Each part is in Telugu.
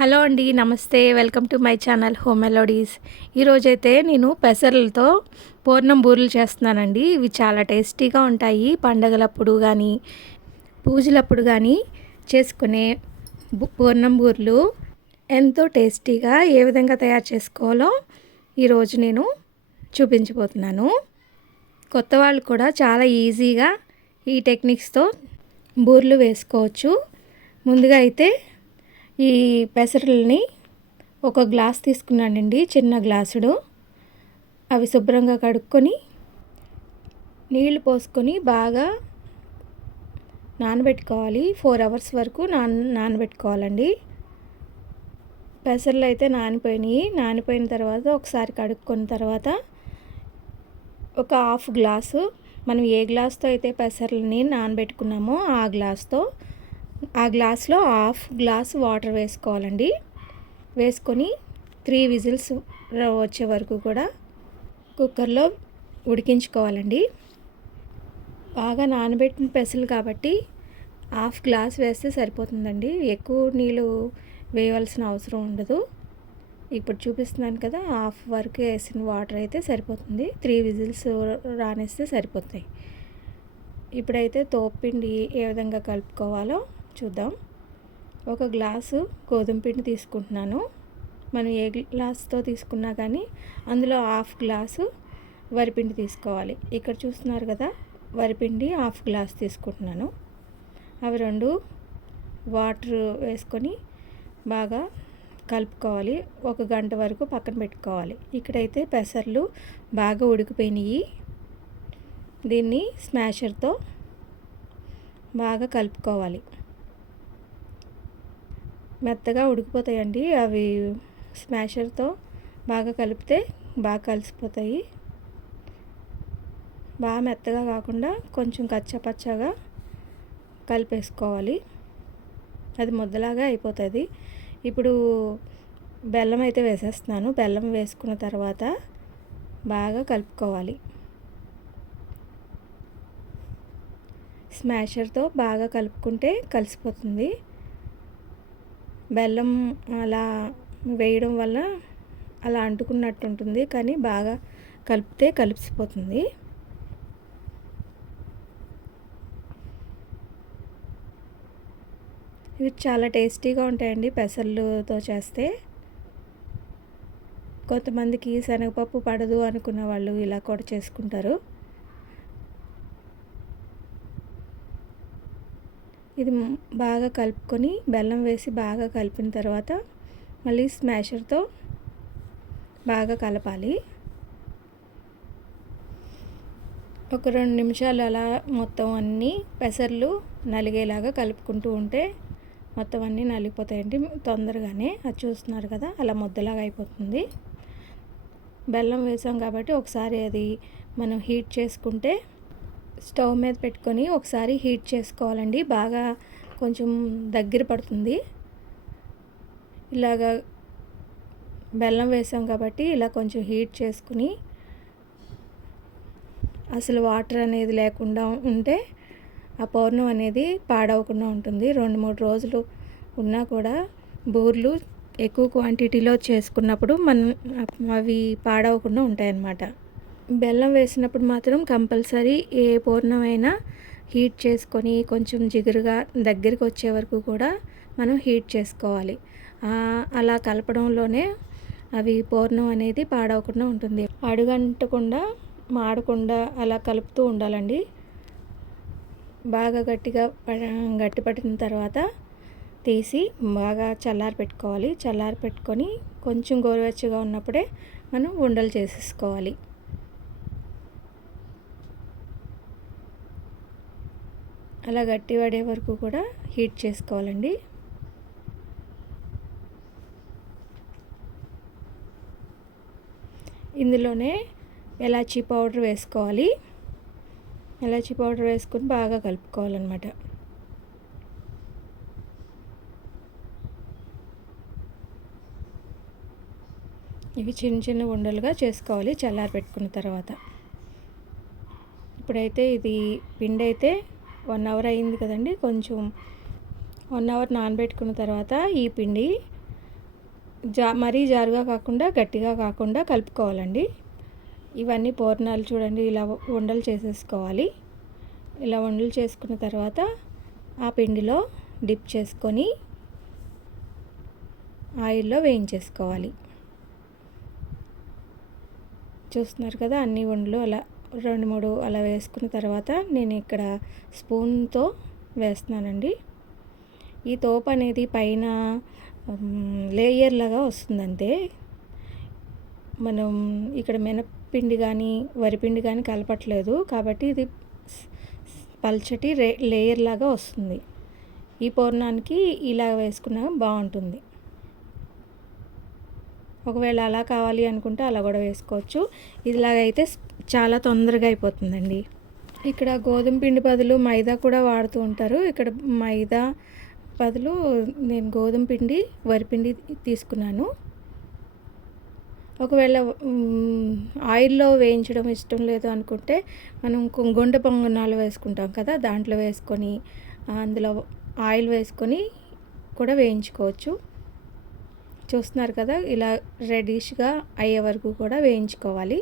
హలో అండి, నమస్తే. Welcome to my channel home melodies. ఈరోజైతే నేను పెసరలతో పూర్ణం బూరెలు చేస్తున్నానండి. ఇవి చాలా టేస్టీగా ఉంటాయి. పండగలప్పుడు కానీ పూజలప్పుడు కానీ చేసుకునే పూర్ణం బూరెలు ఎంతో టేస్టీగా ఏ విధంగా తయారు చేసుకోవాలో ఈరోజు నేను చూపించబోతున్నాను. కొత్త వాళ్ళు కూడా చాలా ఈజీగా ఈ టెక్నిక్స్తో బూరెలు వేసుకోవచ్చు. ముందుగా అయితే ఈ పెసరల్ని ఒక గ్లాస్ తీసుకున్నానండి, చిన్న గ్లాసుడు. అవి శుభ్రంగా కడుక్కొని నీళ్లు పోసుకొని బాగా నానబెట్టుకోవాలి. 4 అవర్స్ వరకు నానబెట్టుకోవాలండి. పెసర్లు అయితే నానిపోయిన తర్వాత ఒకసారి కడుక్కున్న తర్వాత ఒక హాఫ్ గ్లాసు, మనం ఏ గ్లాస్తో అయితే పెసర్లని నానబెట్టుకున్నామో ఆ గ్లాస్లో హాఫ్ గ్లాస్ వాటర్ వేసుకోవాలండి. వేసుకొని 3 విజిల్స్ వచ్చే వరకు కూడా కుక్కర్లో ఉడికించుకోవాలండి. బాగా నానబెట్టిన పెసలు కాబట్టి హాఫ్ గ్లాస్ వేస్తే సరిపోతుందండి. ఎక్కువ నీళ్ళు వేయవలసిన అవసరం ఉండదు. ఇప్పుడు చూపిస్తున్నాను కదా, హాఫ్ వరకు వేసిన వాటర్ అయితే సరిపోతుంది. 3 విజిల్స్ రానిస్తే సరిపోతాయి. ఇప్పుడైతే తోపుపిండి ఏ విధంగా కలుపుకోవాలో చూద్దాం. ఒక గ్లాసు గోధుమ పిండి తీసుకుంటున్నాను. మనం ఏ గ్లాస్తో తీసుకున్నా కానీ అందులో హాఫ్ గ్లాసు వరిపిండి తీసుకోవాలి. ఇక్కడ చూస్తున్నారు కదా, వరిపిండి హాఫ్ గ్లాస్ తీసుకుంటున్నాను. అవి 2 వాటర్ వేసుకొని బాగా కలుపుకోవాలి. 1 గంట వరకు పక్కన పెట్టుకోవాలి. ఇక్కడైతే పెసర్లు బాగా ఉడికిపోయినాయి. దీన్ని స్మాషర్తో బాగా కలుపుకోవాలి. మెత్తగా ఉడికిపోతాయండి. అవి స్మాషర్తో బాగా కలిపితే బాగా కలిసిపోతాయి. బాగా మెత్తగా కాకుండా కొంచెం కచ్చాపచ్చాగా కలిపేసుకోవాలి. అది ముద్దలాగా అయిపోతుంది. ఇప్పుడు బెల్లం అయితే వేసేస్తున్నాను. బెల్లం వేసుకున్న తర్వాత బాగా కలుపుకోవాలి. స్మాషర్తో బాగా కలుపుకుంటే కలిసిపోతుంది. బెల్లం అలా వేయడం వల్ల అలా అంటుకున్నట్టు ఉంటుంది, కానీ బాగా కలిపితే కలిసిపోతుంది. ఇవి చాలా టేస్టీగా ఉంటాయండి పెసర్లతో చేస్తే. కొంతమందికి శనగపప్పు పడదు అనుకున్న వాళ్ళు ఇలా కూడా చేసుకుంటారు. ఇది బాగా కలుపుకొని బెల్లం వేసి బాగా కలిపిన తర్వాత మళ్ళీ స్మాషర్తో బాగా కలపాలి. ఒక 2 నిమిషాలు అలా మొత్తం అన్నీ పెసర్లు నలిగేలాగా కలుపుకుంటూ ఉంటే మొత్తం అన్నీ నలిగిపోతాయండి తొందరగానే. అది చూస్తున్నారు కదా, అలా ముద్దలాగా అయిపోతుంది. బెల్లం వేసాం కాబట్టి ఒకసారి అది మనం హీట్ చేసుకుంటే స్టవ్ మీద పెట్టుకొని ఒకసారి హీట్ చేసుకోవాలండి. బాగా కొంచెం దగ్గర పడుతుంది. ఇలాగా బెల్లం వేసాం కాబట్టి ఇలా కొంచెం హీట్ చేసుకుని అసలు వాటర్ అనేది లేకుండా ఉంటే ఆ పూర్ణం అనేది పాడవకుండా ఉంటుంది. 2-3 రోజులు ఉన్నా కూడా బూర్లు ఎక్కువ క్వాంటిటీలో చేసుకున్నప్పుడు అవి పాడవకుండా ఉంటాయన్నమాట. బెల్లం వేసినప్పుడు మాత్రం కంపల్సరీ ఏ పూర్ణమైనా హీట్ చేసుకొని కొంచెం జిగురుగా దగ్గరికి వచ్చే వరకు కూడా మనం హీట్ చేసుకోవాలి. అలా కలపడంలోనే అవి పూర్ణం అనేది పాడవకుండా ఉంటుంది. అడుగంటకుండా మాడకుండా అలా కలుపుతూ ఉండాలండి. బాగా గట్టి పట్టిన తర్వాత తీసి బాగా చల్లారి పెట్టుకొని కొంచెం గోరువెచ్చగా ఉన్నప్పుడే మనం ఉండలు చేసేసుకోవాలి. అలా గట్టి పడే వరకు కూడా హీట్ చేసుకోవాలండి. ఇందులోనే ఎలాచీ పౌడర్ వేసుకోవాలి. ఎలాచీ పౌడర్ వేసుకొని బాగా కలుపుకోవాలన్నమాట. ఇవి చిన్న చిన్న ఉండలుగా చేసుకోవాలి చల్లారి పెట్టుకున్న తర్వాత. ఇప్పుడైతే ఇది పిండి అయితే 1 అవర్ అయింది కదండి. కొంచెం 1 అవర్ నానబెట్టుకున్న తర్వాత ఈ పిండి మరీ జారుగా కాకుండా గట్టిగా కాకుండా కలుపుకోవాలండి. ఇవన్నీ పూర్ణాలు చూడండి ఇలా ఉండలు చేసేసుకోవాలి. ఇలా ఉండలు చేసుకున్న తర్వాత ఆ పిండిలో డిప్ చేసుకొని ఆయిల్లో వేయించేసుకోవాలి. చూస్తున్నారు కదా, అన్ని ఉండలు అలా 2-3 అలా వేసుకున్న తర్వాత నేను ఇక్కడ స్పూన్తో వేస్తున్నానండి. ఈ తోపు అనేది పైన లేయర్ లాగా వస్తుందంటే మనం ఇక్కడ మినప్పిండి కానీ వరిపిండి కానీ కలపట్లేదు కాబట్టి ఇది పల్చటి లేయర్ లాగా వస్తుంది. ఈ పూర్ణానికి ఇలా వేసుకున్నా బాగుంటుంది. ఒకవేళ అలా కావాలి అనుకుంటే అలా కూడా వేసుకోవచ్చు. ఇలాగైతే చాలా తొందరగా అయిపోతుందండి. ఇక్కడ గోధుమ పిండి బదులు మైదా కూడా వాడుతూ ఉంటారు. ఇక్కడ మైదా బదులు నేను గోధుమ పిండి వరిపిండి తీసుకున్నాను. ఒకవేళ ఆయిల్లో వేయించడం ఇష్టం లేదు అనుకుంటే మనం గుంట పొంగనాలు వేసుకుంటాం కదా, దాంట్లో వేసుకొని అందులో ఆయిల్ వేసుకొని కూడా వేయించుకోవచ్చు. చూస్తున్నారు కదా, ఇలా రెడిష్గా అయ్యే వరకు కూడా వేయించుకోవాలి.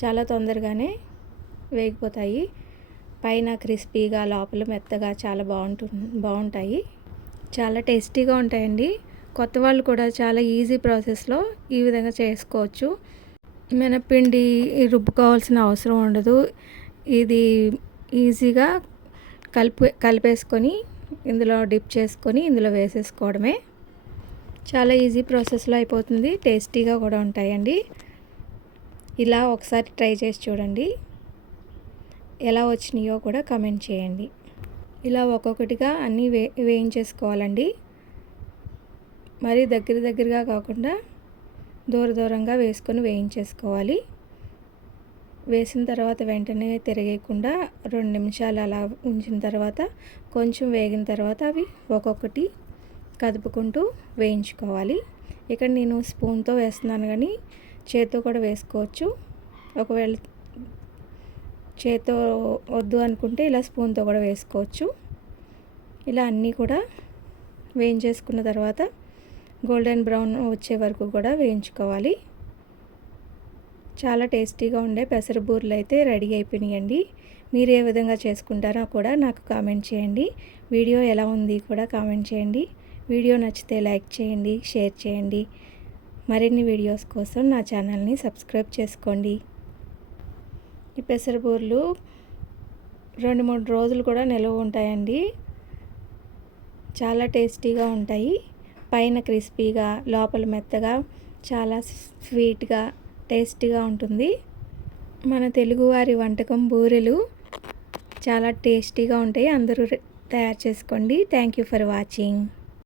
చాలా తొందరగానే వేగిపోతాయి. పైన క్రిస్పీగా లోపల మెత్తగా చాలా బాగుంటాయి. చాలా టేస్టీగా ఉంటాయండి. కొత్త వాళ్ళు కూడా చాలా ఈజీ ప్రాసెస్లో ఈ విధంగా చేసుకోవచ్చు. మినప్పిండి రుబ్బుకోవాల్సిన అవసరం ఉండదు. ఇది ఈజీగా కలిపేసుకొని ఇందులో డిప్ చేసుకొని ఇందులో వేసేసుకోవడమే. చాలా ఈజీ ప్రాసెస్లో అయిపోతుంది. టేస్టీగా కూడా ఉంటాయండి. ఇలా ఒకసారి ట్రై చేసి చూడండి. ఎలా వచ్చినాయో కూడా కామెంట్ చేయండి. ఇలా ఒక్కొక్కటిగా అన్నీ వేయించేసుకోవాలండి. మరీ దగ్గరగా కాకుండా దూరంగా వేసుకొని వేయించేసుకోవాలి. వేసిన తర్వాత వెంటనే తిరగేయకుండా 2 నిమిషాలు అలా ఉంచిన తర్వాత కొంచెం వేగిన తర్వాత అవి ఒక్కొక్కటి కదుపుకుంటూ వేయించుకోవాలి. ఇక్కడ నేను స్పూన్తో వేస్తున్నాను కానీ చేత్తో కూడా వేసుకోవచ్చు. ఒకవేళ చేత్తో వద్దు అనుకుంటే ఇలా స్పూన్తో కూడా వేసుకోవచ్చు. ఇలా అన్నీ కూడా వేయించేసుకున్న తర్వాత గోల్డెన్ బ్రౌన్ వచ్చే వరకు కూడా వేయించుకోవాలి. చాలా టేస్టీగా ఉండే పెసర బూరెలు అయితే రెడీ అయిపోయినాయండి. మీరు ఏ విధంగా చేసుకుంటారో కూడా నాకు కామెంట్ చేయండి. వీడియో ఎలా ఉంది కూడా కామెంట్ చేయండి. వీడియో నచ్చితే లైక్ చేయండి, షేర్ చేయండి. మరిన్ని వీడియోస్ కోసం నా ఛానల్ని సబ్స్క్రైబ్ చేసుకోండి. ఈ పెసర బూరెలు 2-3 రోజులు కూడా నిల్వ ఉంటాయండి. చాలా టేస్టీగా ఉంటాయి. పైన క్రిస్పీగా లోపల మెత్తగా చాలా స్వీట్గా టేస్టీగా ఉంటుంది. మన తెలుగువారి వంటకం బూరెలు చాలా టేస్టీగా ఉంటాయి. అందరూ తయారు చేసుకోండి. Thank you for watching.